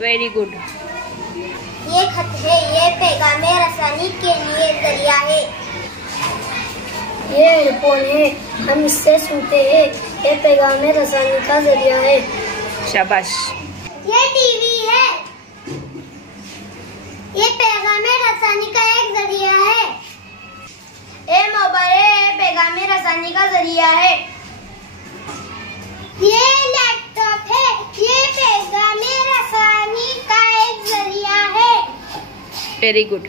Very good. ये खत है, ये पैगाम रसानी के लिए जरिया है। ये हेडफोन है, हम इससे सुनते हैं, ये पैगाम रसानी का जरिया है। शाबाश। ये टीवी है, ये पैगाम रसानी का एक जरिया है। ये मोबाइल है, ये पैगाम रसानी का जरिया है। ये लैपटॉप है, ये पैगाम रसानी का एक जरिया है। Very good.